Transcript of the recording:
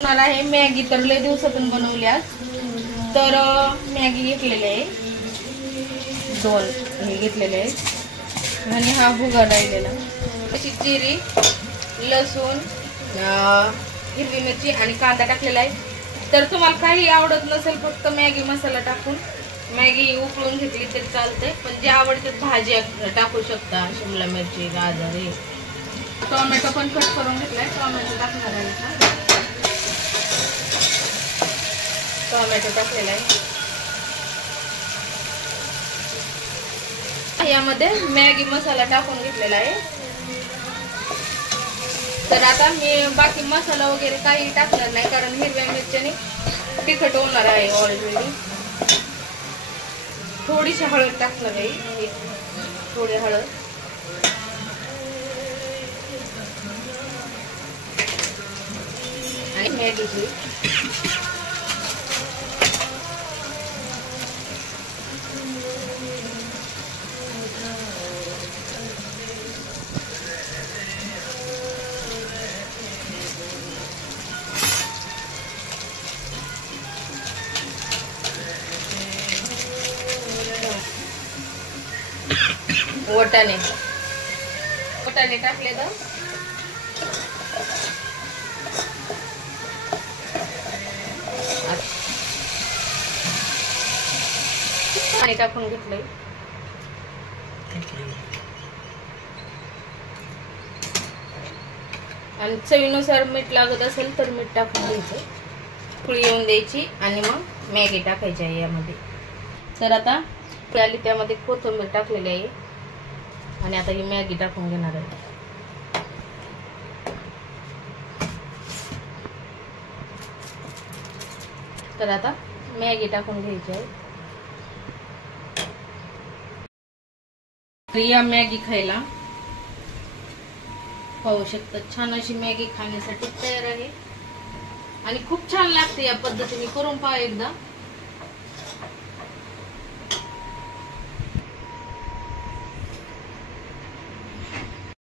आहे मॅगी तर लय दिवसातून बनवली आज तर मॅगी घेतलेली आहे 2 हे घेतलेले आहे आणि हा भुगा राहिलेला अशी जिरी लसूण हिरवी मिरची आणि कांदा टाकलेला आहे। तर तुम्हाला काही आवडत नसेल फक्त मॅगी मसाला टाकून मॅगी उकळून घेतली तरी चालते, पण जे आवडते भाज्या टाकू शकता, शिमला मिरची गाजर हे टोमॅटो पण कट करून घेतलाय, टोमॅटो टाकणार आहे। टोमॅटो टाकलेला आहे यामध्ये मॅगी मसाला टाकून घेतलेला आहे। तर आता मी बाकी मसाला वगैरे काही टाकणार नाही कारण हिरव्या मिरच्याने तिखट होणार आहे ऑलरेडी। थोडीशी हळद टाकणार आहे, थोडी हळद आणि मॅगीची वटाणे टाकले तर पाणी टाकून घेतलंय आणि चवीनुसार मीठ लागत असेल तर मीठ टाकून घ्यायचं, उकळी येऊन द्यायची आणि मग मॅगी टाकायची आहे यामध्ये। तर आता आली त्यामध्ये कोथिंबीर टाकलेली आहे आणि आता ही मॅगी टाकून घेणार आहे। तर आता मॅगी टाकून घ्यायची आहे। या मॅगी खायला पाहू शकता, छान अशी मॅगी खाण्यासाठी तयार आहे आणि खूप छान लागते। या पद्धतीने करून पहा एकदा।